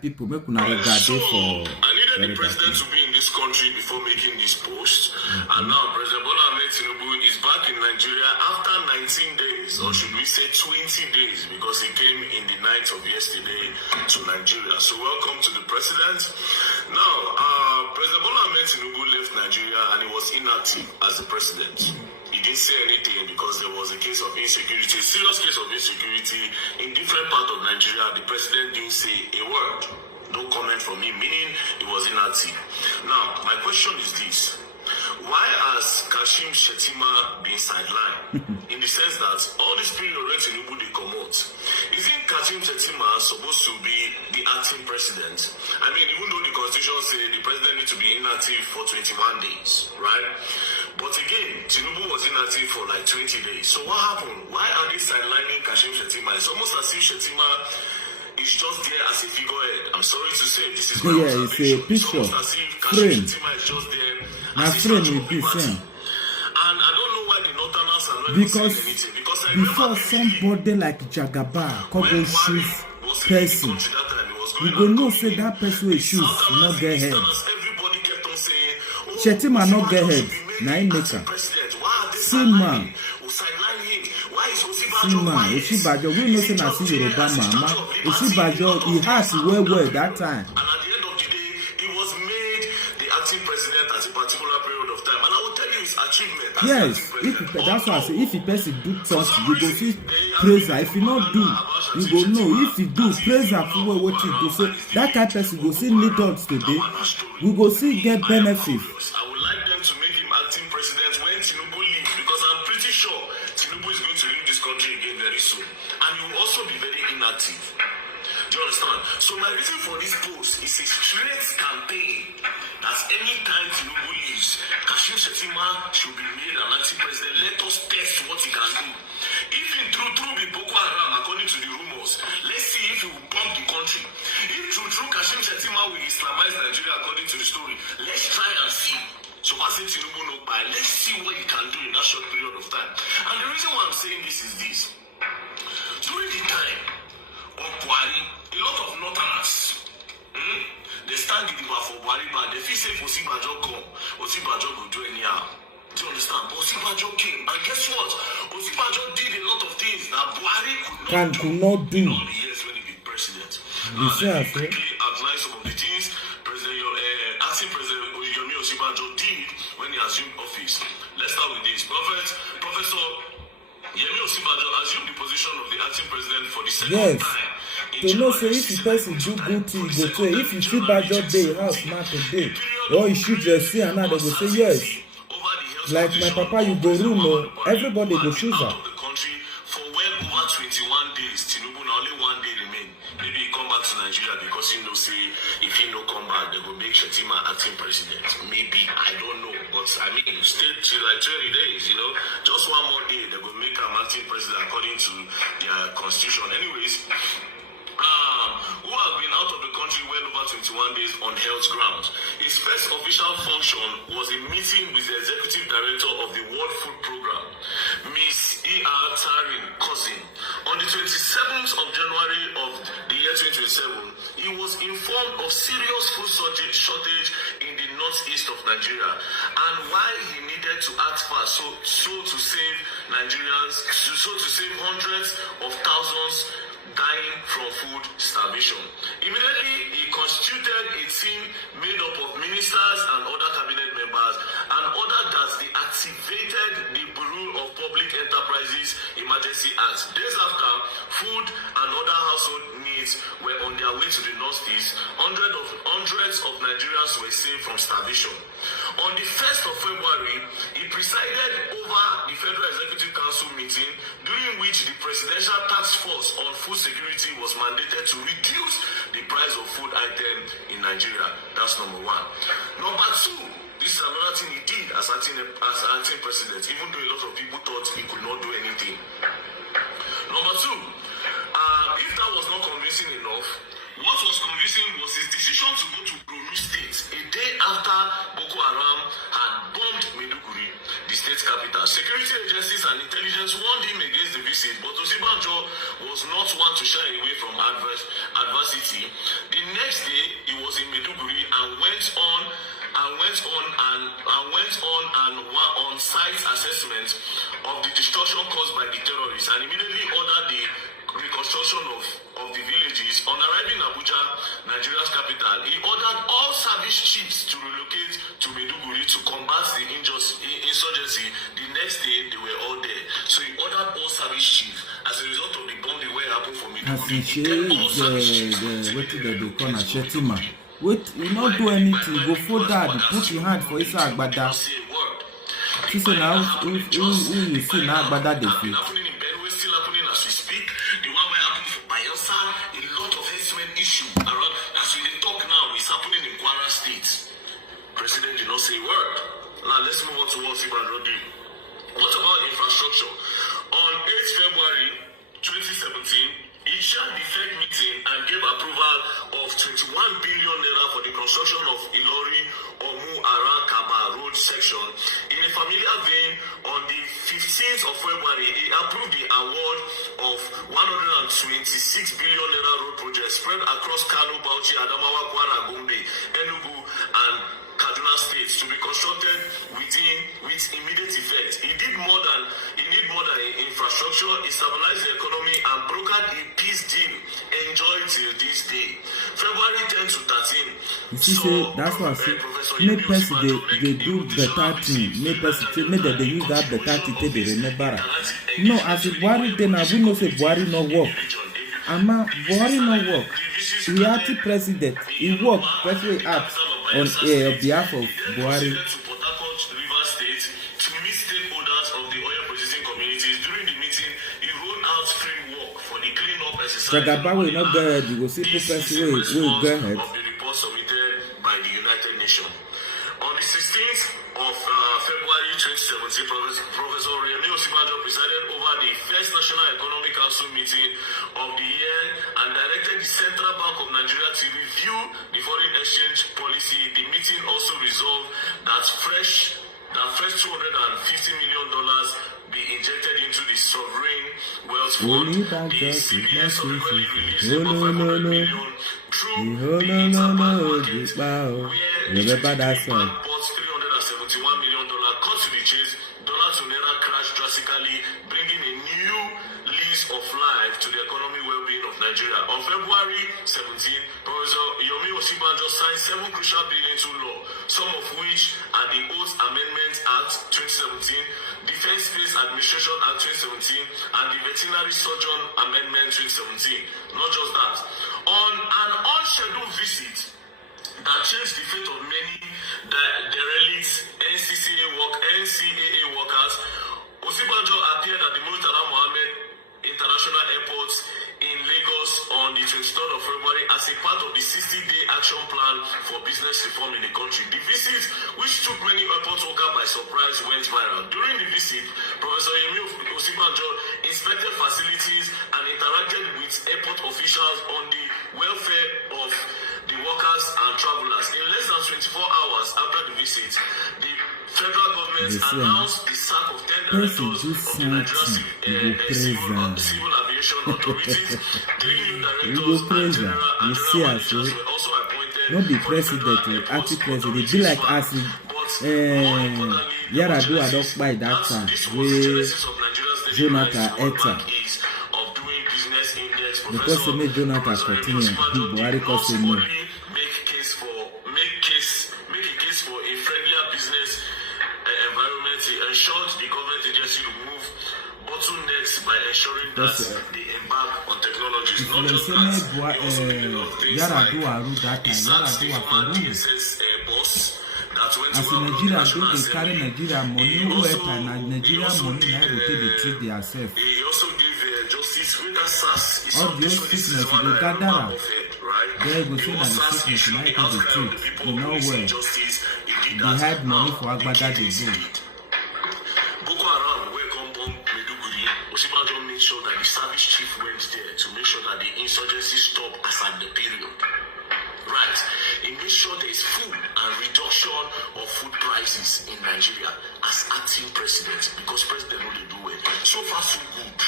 people make una regard So, for I needed the president to be in this country before making this post. And now President Bola Ahmed Tinubu is back in Nigeria after 19 days, or should we say 20 days, because he came in the night of yesterday to Nigeria. So welcome to the president. Now, President Bola Ahmed Tinubu left Nigeria and he was inactive as the president. He didn't say anything because there was a case of insecurity, a serious case of insecurity in different parts of Nigeria. The president didn't say a word. No comment from him, meaning he was inactive. Now, my question is this. Why has Kashim Shettima been sidelined? In the sense that all this period when Tinubu they come out, isn't Kashim Shettima supposed to be the acting president? I mean, even though the constitution says the president needs to be inactive for 21 days, right? But again, Tinubu was inactive for like 20 days. So what happened? Why are they sidelining Kashim Shettima? It's almost as if Shettima is just there as a figurehead. I'm sorry to say, this is my observation. It's a picture. It's almost as if Kashim Shettima is just there as a statue of liberty. And I don't know why the Northerners are not even saying anything. Because I before somebody like Jagaba come go shoot person, you go know say that person will shoot, not get head. Everybody kept on saying, Shettima not get head. Na him make am. Sima. Sima. Osibajo, we know say na see Yoruba mama. Osibajo, he has well that time. And at the end of the day, he was made the acting president at a particular period of time. And I will tell you his achievement. Yes, that's why I say if a person do something, you go see praise her. If you not do, you go know. If you do, praise her for what you do. So that kind of person go see need us today. We go see get benefit. I would like them to make him acting president when Tinubu leaves, because I'm pretty sure Tinubu is going to leave this country again very soon. And he will also be very inactive. Do you understand? So my reason for this post is a straight campaign that any time Tinubu leaves, Kashim Shettima should be made an acting president. Let us test what he can do. If in true be Boko Haram, according to the rumors, let's see if he will bomb the country. If true Kashim Shettima will Islamize Nigeria according to the story, let's try and see. So what's it Tinubu no buy? Let's see what he can do in that short period of time. And the reason why I'm saying this is this. During the time of Buhari, a lot of Northerners, they stand in the bar for Buhari, but they feel safe Osibajo come. Osibajo will do anyhow. Do you understand? But Osibajo came, and guess what? Osibajo did a lot of things that Buhari could not do. In all the years when he was president. Quickly outline some of the things acting president Osibajo did when he assumed office. Let's start with this. Professor Yemi Osibajo assumed the position of the acting president for the second time. To know say if the person do good thing, go to if you see Bajo day house man today, or you shoot your see and now they go say yes. Like my papa, you go room, everybody go shoot her. For well over 21 days, Tinubu now only 1 day remain. Maybe he come back to Nigeria because he knows say if he no come back, they go make Shettima acting president. Maybe, I don't know. But I mean, stay till like 20 days, just 1 more day, they go make him acting president according to their constitution. Anyways, who have been out of the country well over 21 days on health grounds. His first official function was a meeting with the executive director of the World Food Program, Ms. E.R. Tarin Cousin. On the 27th of January of the year 2027, he was informed of serious food shortage in the northeast of Nigeria and why he needed to act fast so to save Nigerians, so to save hundreds of thousands dying from food starvation. Immediately, he constituted a team made up of ministers and other cabinet members and ordered that they activated the Bureau of Public Enterprises Emergency Act. Days after, food and other household needs were on their way to the northeast. Hundreds of Nigerians were saved from starvation. On the 1st of February, he presided over the Federal Executive Council meeting, during which the Presidential Task Force on Food Security was mandated to reduce the price of food items in Nigeria. That's number one. Number two, this is another thing he did as acting president, even though a lot of people thought he could not do anything. Number two, if that was not convincing enough, what was convincing was his decision to go to Borno State a day after Boko Haram had bombed Maiduguri, the state capital. Security agencies and intelligence warned him against the visit, but Osibajo was not one to shy away from adversity. The next went on site assessment of the destruction caused by the terrorists and immediately ordered the reconstruction of the villages. On arriving in Abuja, Nigeria's capital, he ordered all service chiefs to relocate to Maiduguri to combat the insurgency. The next day, they were all there. So he ordered all service chiefs. As a result of the bombing where happened for Maiduguri, he kept all service chiefs. What did they call a Shettima? Wait, you not do anything. Go for that. Put your hand for Isa Agbada. She said now, who you see now Agbada they feel. President did not say a word. Now let's move on to what Ibrahim did. What about infrastructure? On 8th February 2017, he chaired the Fed meeting and gave approval of 21 billion naira for the construction of Ilori Omu Aran Kaba road section. In a familiar vein, on the 15th of February, he approved the award of 126 billion naira road project spread across Kano, Bauchi, Adamawa, Kwara, Gombe, Enugu, and Kaduna states to be constructed with immediate effect. He need more than infrastructure. He stabilized the economy and brokered a peace deal enjoyed till this day. February 10 to 13. You see, so, that's what I say. Make person they do better thing. Make person make that they use that better thing they remember. No, as a Buhari then I will not say Buhari no work. Ama Buhari no work. He had the president. He work. That's why he acts on behalf of Buhari. Jagabawe not go ahead. You go see people will go ahead. Of the report submitted by the United Nations. On the 16th of February 2017, Professor Yemi Osinbajo presided over the first National Economic Council meeting of the year and directed the Central Bank of Nigeria to review the foreign exchange policy. The meeting also resolved that fresh $250 million be injected into the sovereign wealth fund. The CBN subsequently released about 500 million through the interbank market, where the bank bought $371 million. Cut to the chase, dollar to naira crashed drastically, bringing a new lease of life to the economic well-being of Nigeria. On February 17, Professor Yomi Osinbajo signed 7 crucial bills into law, some of which are the Oath Amendment Act 2017, Defense Space Administration Act 2017, and the Veterinary Surgeon Amendment 2017. Not just that. On an unscheduled visit that changed the fate of many derelict NCAA workers, Osinbajo appeared at the Murtala Mohammed International Airport in Lagos on the 23rd of February as a part of the 60-day action plan for business reform in the country. The visit, which took many airport workers by surprise, went viral. During the visit, Professor Yemi Osinbajo inspected facilities and interacted with airport officials on the welfare of the workers and travelers. In less than 24 hours after the visit, the federal government announced the sack of 10 directors of the Nigerian Civil Aviation Authorities. 3 new directors and general managers were also appointed. Not the president, acting president. Be like us. Yar'Adua don't buy that time. Jonathan Etta. Because they made Jonathan continue, Buhari because they know. Make a case for a friendlier business environment. He ensured the government agency remove bottlenecks by ensuring that they embark on technologies. Not just that, he also did a lot of things like he sacked the former DSS boss that went to as in Nigeria, they carry Nigeria money, Nigeria money, now they take the treat themselves. He also gave justice with that SAS. All the sickness, you go gather. There you go say that the sickness, now take the treat. You know where they had money for Agbada they go. Boko Haram, where come bomb Maiduguri, Osinbajo made sure that the service chief went there to make sure that the insurgency stopped as at the period. Right. He made sure there is food and reduction of food prices in Nigeria as acting president because president only do it. So far, so good.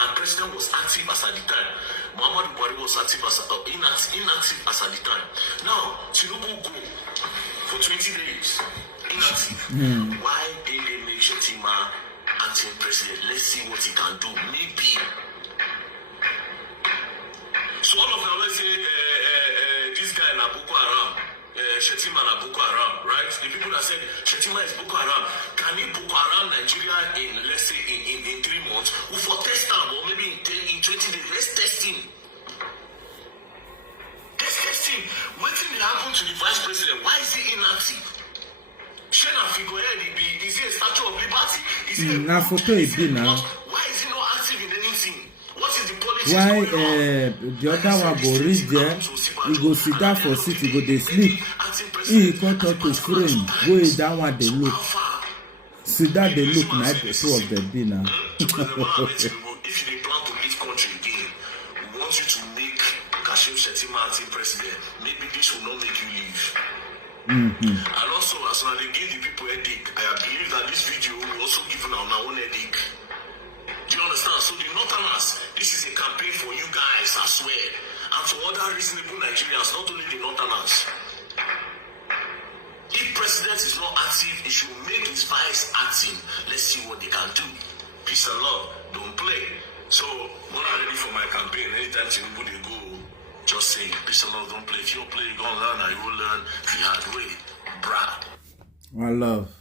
and president was active as at the time. Muhammadu Buhari was active as inactive as at the time. Now, Tinubu go for 20 days, inactive. Why did they make Shettima acting president? Let's see what he can do. Maybe. So all of them always say, this guy na Boko Haram, Shettima na Boko Haram, right? The people that said Shettima is Boko Haram, can he Boko Haram Nigeria in, let's say, in 3 months? Who for test him, or maybe in 20 days, let's test him. Let's test him. What thing happened to the vice president? Why is he inactive? Shena figurehead, is he a statue of liberty? Is he na photo he be now. Why is he not active in anything? What is the politics Why going on? the other one go reach there, he go sit down for seat, he go dey sleep. He come talk to friend, go in that one dey look. See that they look na the two of them be now. If you dey plan to leave country again, we want you to make Kashim Shettima acting president. Maybe this will not make you leave. And also, as soon as they give the people headache, I believe that this video will also give them our own headache. Do you understand? So the Northerners, this is a campaign for you guys, I swear, and for other reasonable Nigerians, not only the Northerners. If president is not active, he should make his vice acting. Let's see what they can do. Peace and love. Don't play. So, when I'm ready for my campaign, anytime Tinubu they go, just say, peace and love, don't play. If you don't play, you go on learn, and you will learn the hard way. Brad. I love.